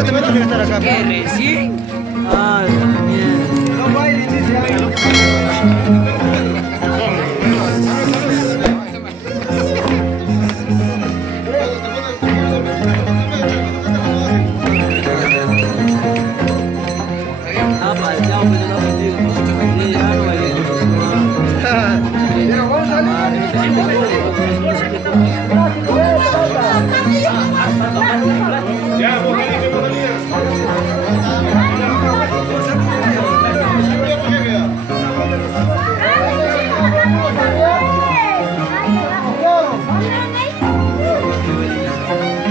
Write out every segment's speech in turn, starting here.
eso te metes que estar acá. ¿Qué? ¿Recién? Ah, bien.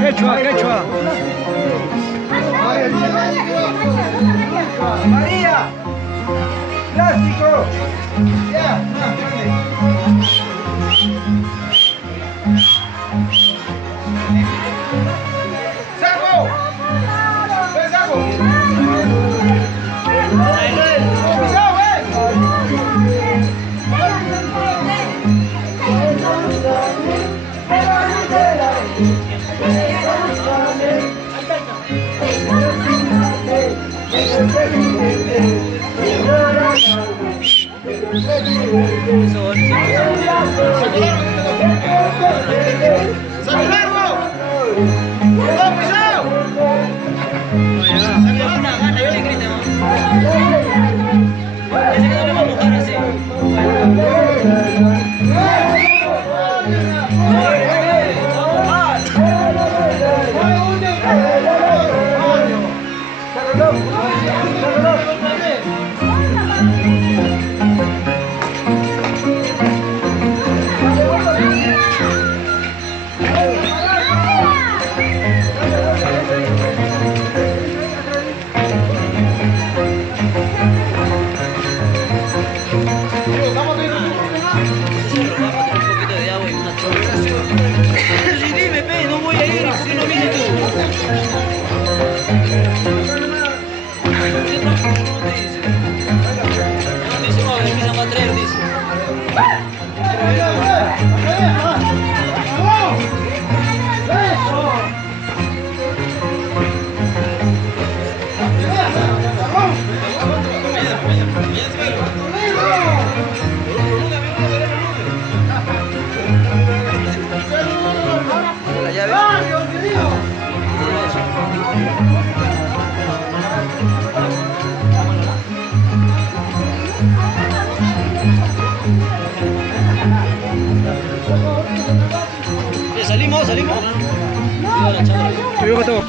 Quechua, quechua. María, plástico. Ya, saco. Ven, saco. ¿Salimos? ¿Salimos? Te veo que todo.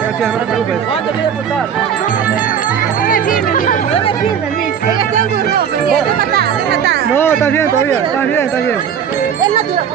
Gracias, no te preocupes. Dame firme, Luis. Ella está en turno. De matar. No, está bien, todavía. Está bien, está bien. Es natural.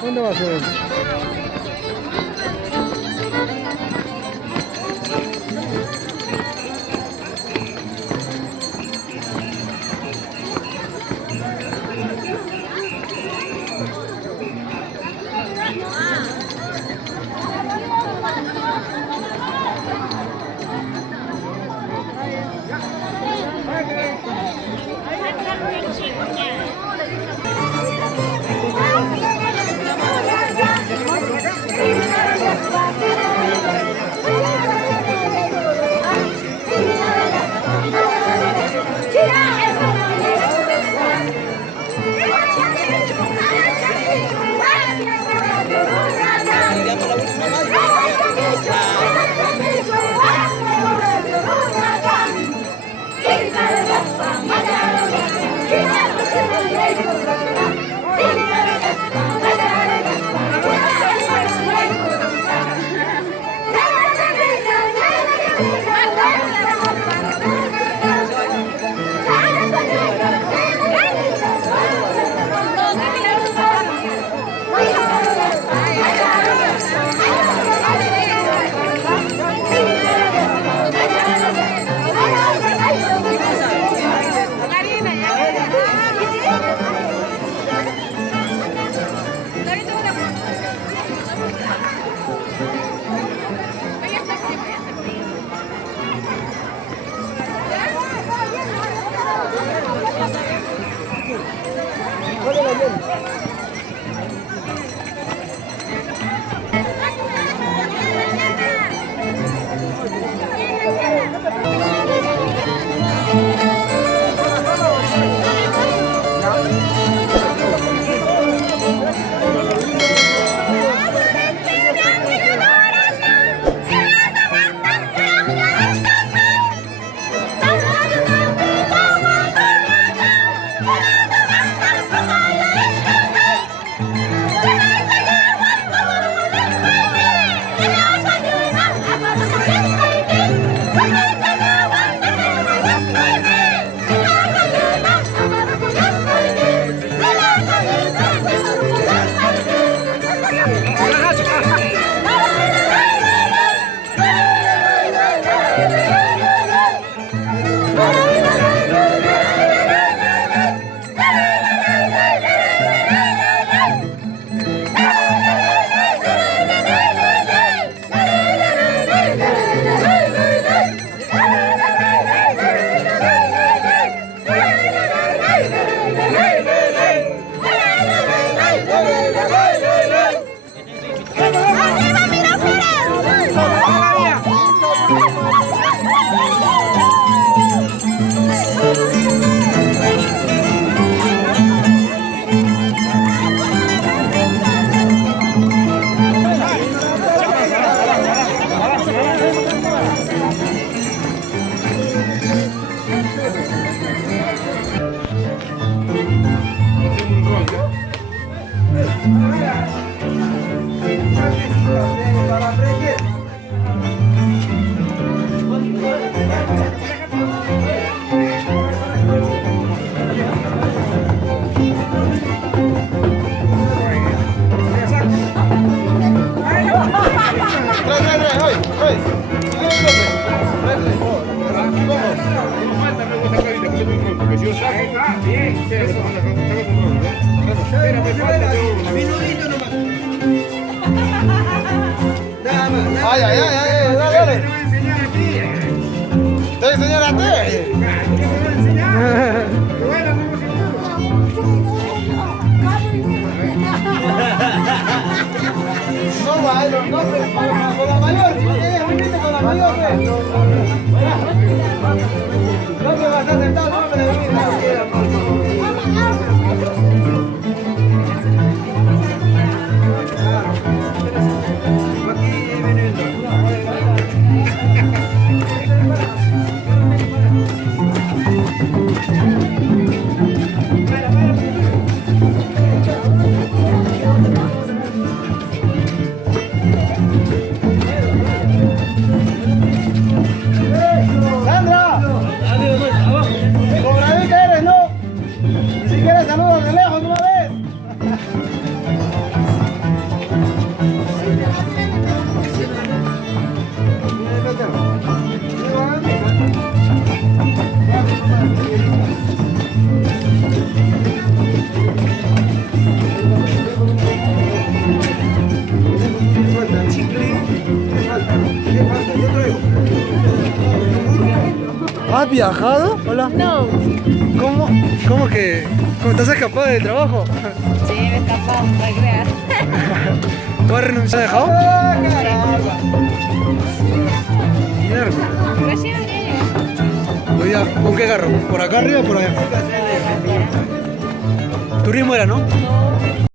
¿Dónde vas hoy? Ay, ay, ay, ay, dale, dale. Te voy a enseñar a ti. No, bailo, no, con la mayor, si quieres unirte con la mayor, no te vas a sentar, no me Sandra, cobradita eres, ¿no? Si quieres saludos de lejos, ¿no ves? ¿Has viajado? Hola. No. ¿Cómo? ¿Cómo que? ¿Cómo te has escapado del trabajo? Sí, me escapó, para crear. ¿Tú has renunciado? ¿Has dejado? Mierda. Recién llegué. Oye, ¿con qué carro? ¿Por acá arriba o por allá? Turismo era, ¿no? No.